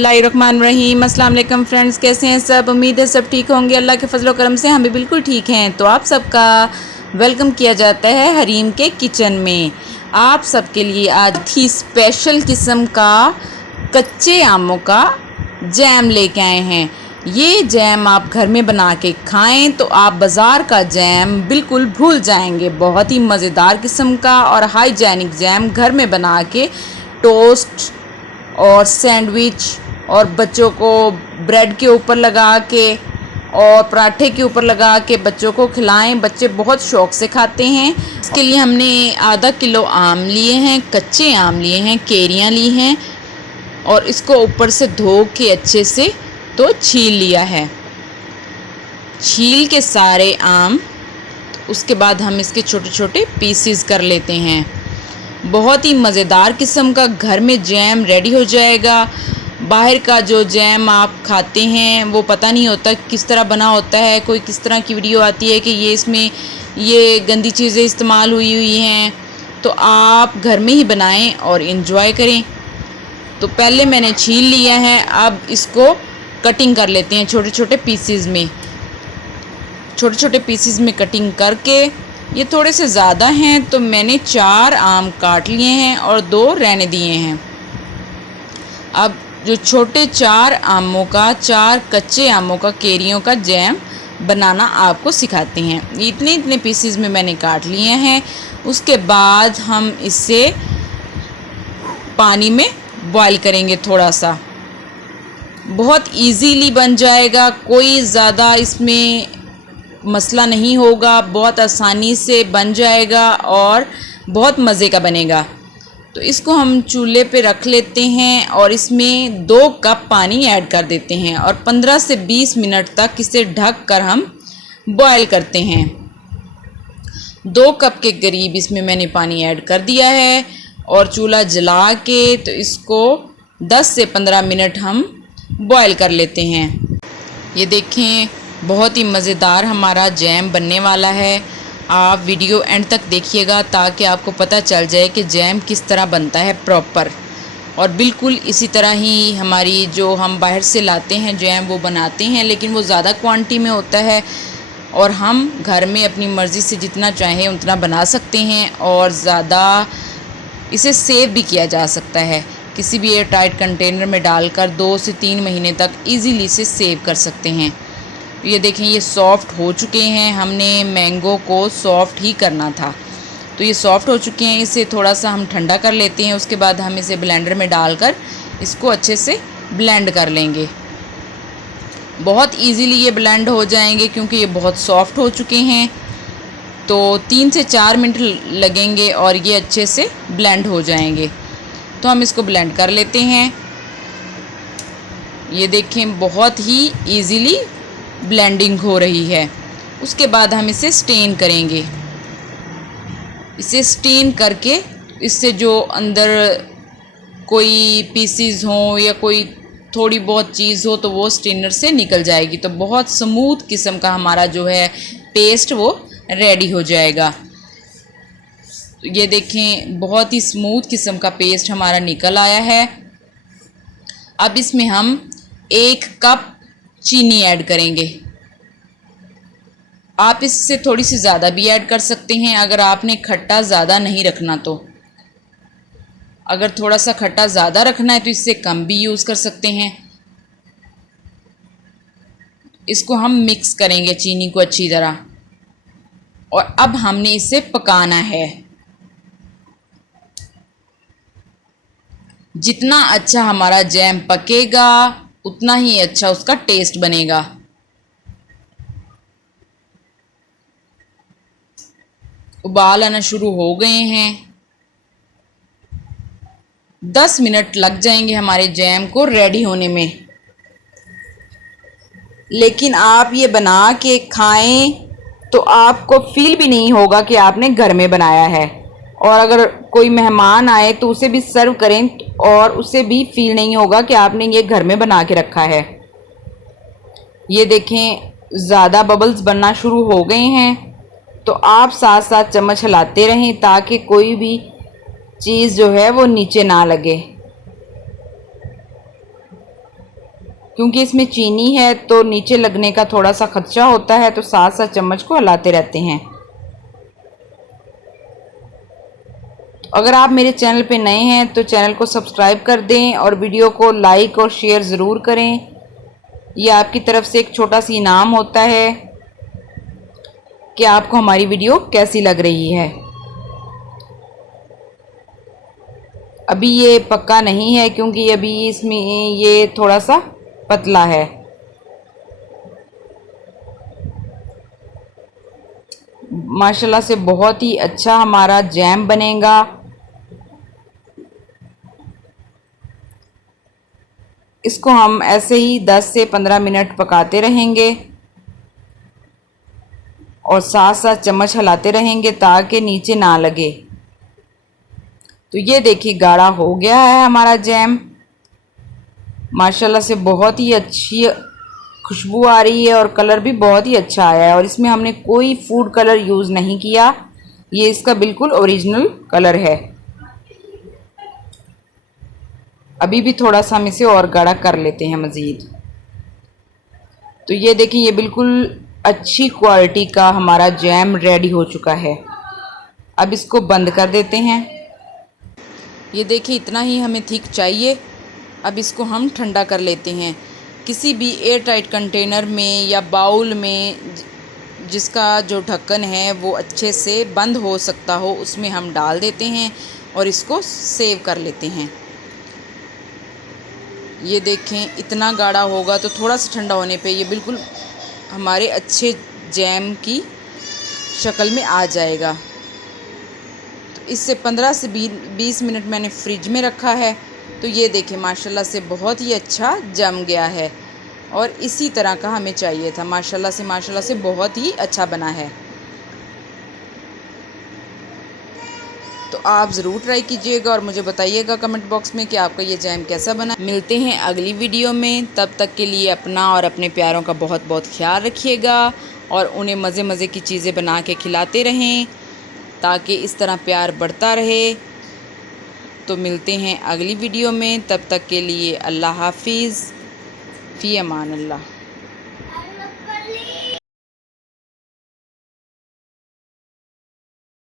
बिस्मिल्लाहिर्रहमानिर्रहीम। अस्सलाम वालेकुम फ्रेंड्स, कैसे हैं सब? उम्मीद है सब ठीक होंगे। अल्लाह के फजल करम से हम भी बिल्कुल ठीक हैं। तो आप सबका वेलकम किया जाता है हरीम के किचन में। आप सबके लिए आज थी स्पेशल किस्म का कच्चे आमों का जैम लेके आए हैं। ये जैम आप घर में बना के खाएं तो आप बाज़ार का जैम बिल्कुल भूल जाएंगे। बहुत ही मज़ेदार किस्म का और हाइजेनिक जैम घर में बना के टोस्ट और सैंडविच और बच्चों को ब्रेड के ऊपर लगा के और पराठे के ऊपर लगा के बच्चों को खिलाएं। बच्चे बहुत शौक़ से खाते हैं। इसके लिए हमने आधा किलो आम लिए हैं, कच्चे आम लिए हैं, कैरियाँ ली हैं और इसको ऊपर से धो के अच्छे से तो छील लिया है। छील के सारे आम उसके बाद हम इसके छोटे छोटे पीसेस कर लेते हैं। बहुत ही मज़ेदार किस्म का घर में जैम रेडी हो जाएगा। बाहर का जो जैम आप खाते हैं वो पता नहीं होता किस तरह बना होता है। कोई किस तरह की वीडियो आती है कि ये इसमें ये गंदी चीज़ें इस्तेमाल हुई हैं। तो आप घर में ही बनाएं और इन्जॉय करें। तो पहले मैंने छील लिया है, अब इसको कटिंग कर लेते हैं छोटे छोटे पीसेस में। छोटे छोटे पीसेस में कटिंग करके, ये थोड़े से ज़्यादा हैं तो मैंने 4 आम काट लिए हैं और 2 रहने दिए हैं। अब जो छोटे 4 आमों का, 4 कच्चे आमों का, कैरियों का जैम बनाना आपको सिखाते हैं। इतने इतने पीसेस में मैंने काट लिए हैं। उसके बाद हम इसे पानी में बॉईल करेंगे थोड़ा सा। बहुत इजीली बन जाएगा, कोई ज़्यादा इसमें मसला नहीं होगा, बहुत आसानी से बन जाएगा और बहुत मज़े का बनेगा। तो इसको हम चूल्हे पे रख लेते हैं और इसमें 2 कप पानी ऐड कर देते हैं और 15 से 20 मिनट तक इसे ढक कर हम बॉयल करते हैं। 2 कप के करीब इसमें मैंने पानी ऐड कर दिया है और चूल्हा जला के तो इसको 10 से 15 मिनट हम बॉयल कर लेते हैं। ये देखें, बहुत ही मज़ेदार हमारा जैम बनने वाला है। आप वीडियो एंड तक देखिएगा ताकि आपको पता चल जाए कि जैम किस तरह बनता है प्रॉपर। और बिल्कुल इसी तरह ही हमारी जो हम बाहर से लाते हैं जैम वो बनाते हैं, लेकिन वो ज़्यादा क्वांटिटी में होता है और हम घर में अपनी मर्ज़ी से जितना चाहें उतना बना सकते हैं और ज़्यादा इसे सेव भी किया जा सकता है। किसी भी एयर टाइट कंटेनर में डालकर 2 से 3 महीने तक ईज़िली इसे सेव कर सकते हैं। ये देखें, ये सॉफ़्ट हो चुके हैं। हमने मैंगो को सॉफ़्ट ही करना था, तो ये सॉफ़्ट हो चुके हैं। इसे थोड़ा सा हम ठंडा कर लेते हैं। उसके बाद हम इसे ब्लेंडर में डालकर इसको अच्छे से ब्लेंड कर लेंगे। बहुत इजीली ये ब्लेंड हो जाएंगे क्योंकि ये बहुत सॉफ़्ट हो चुके हैं। तो 3 से 4 मिनट लगेंगे और ये अच्छे से ब्लेंड हो जाएंगे। तो हम इसको ब्लेंड कर लेते हैं। ये देखें, बहुत ही ईज़िली ब्लेंडिंग हो रही है। उसके बाद हम इसे स्टेन करेंगे। इसे स्टेन करके इससे जो अंदर कोई पीसीज हों या कोई थोड़ी बहुत चीज़ हो तो वो स्टेनर से निकल जाएगी। तो बहुत स्मूथ किस्म का हमारा जो है पेस्ट वो रेडी हो जाएगा। तो ये देखें, बहुत ही स्मूथ किस्म का पेस्ट हमारा निकल आया है। अब इसमें हम 1 कप चीनी ऐड करेंगे। आप इससे थोड़ी सी ज़्यादा भी ऐड कर सकते हैं अगर आपने खट्टा ज़्यादा नहीं रखना तो। अगर थोड़ा सा खट्टा ज़्यादा रखना है तो इससे कम भी यूज़ कर सकते हैं। इसको हम मिक्स करेंगे चीनी को अच्छी तरह और अब हमने इसे पकाना है। जितना अच्छा हमारा जैम पकेगा उतना ही अच्छा उसका टेस्ट बनेगा। उबाल आना शुरू हो गए हैं। 10 मिनट लग जाएंगे हमारे जैम को रेडी होने में। लेकिन आप ये बना के खाएं तो आपको फील भी नहीं होगा कि आपने घर में बनाया है। और अगर कोई मेहमान आए तो उसे भी सर्व करें और उसे भी फील नहीं होगा कि आपने ये घर में बना के रखा है। ये देखें, ज़्यादा बबल्स बनना शुरू हो गए हैं। तो आप साथ साथ चम्मच हिलाते रहें ताकि कोई भी चीज़ जो है वो नीचे ना लगे। क्योंकि इसमें चीनी है तो नीचे लगने का थोड़ा सा खदशा होता है, तो साथ साथ चम्मच को हिलाते रहते हैं। अगर आप मेरे चैनल पे नए हैं तो चैनल को सब्सक्राइब कर दें और वीडियो को लाइक और शेयर ज़रूर करें। ये आपकी तरफ से एक छोटा सा इनाम होता है कि आपको हमारी वीडियो कैसी लग रही है। अभी ये पक्का नहीं है क्योंकि अभी इसमें ये थोड़ा सा पतला है। माशाल्लाह से बहुत ही अच्छा हमारा जैम बनेगा। इसको हम ऐसे ही 10 से 15 मिनट पकाते रहेंगे और साथ साथ चम्मच हिलाते रहेंगे ताकि नीचे ना लगे। तो ये देखिए गाढ़ा हो गया है हमारा जैम। माशाल्लाह से बहुत ही अच्छी खुशबू आ रही है और कलर भी बहुत ही अच्छा आया है, और इसमें हमने कोई फूड कलर यूज़ नहीं किया। ये इसका बिल्कुल ओरिजिनल कलर है। अभी भी थोड़ा सा हम इसे और गाढ़ा कर लेते हैं मज़ीद। तो ये देखिए ये बिल्कुल अच्छी क्वालिटी का हमारा जैम रेडी हो चुका है। अब इसको बंद कर देते हैं। ये देखिए इतना ही हमें थिक चाहिए। अब इसको हम ठंडा कर लेते हैं किसी भी एयर टाइट कंटेनर में या बाउल में, जिसका जो ढक्कन है वो अच्छे से बंद हो सकता हो, उसमें हम डाल देते हैं और इसको सेव कर लेते हैं। ये देखें इतना गाढ़ा होगा तो थोड़ा सा ठंडा होने पे ये बिल्कुल हमारे अच्छे जैम की शक्ल में आ जाएगा। तो इससे 15 से 20 मिनट मैंने फ्रिज में रखा है। तो ये देखें माशाल्लाह से बहुत ही अच्छा जम गया है और इसी तरह का हमें चाहिए था। माशाल्लाह से बहुत ही अच्छा बना है। तो आप ज़रूर ट्राई कीजिएगा और मुझे बताइएगा कमेंट बॉक्स में कि आपका ये जैम कैसा बना। मिलते हैं अगली वीडियो में, तब तक के लिए अपना और अपने प्यारों का बहुत बहुत ख्याल रखिएगा और उन्हें मज़े मज़े की चीज़ें बना के खिलाते रहें ताकि इस तरह प्यार बढ़ता रहे। तो मिलते हैं अगली वीडियो में, तब तक के लिए अल्लाह हाफिज़, फ़ी अमान अल्लाह।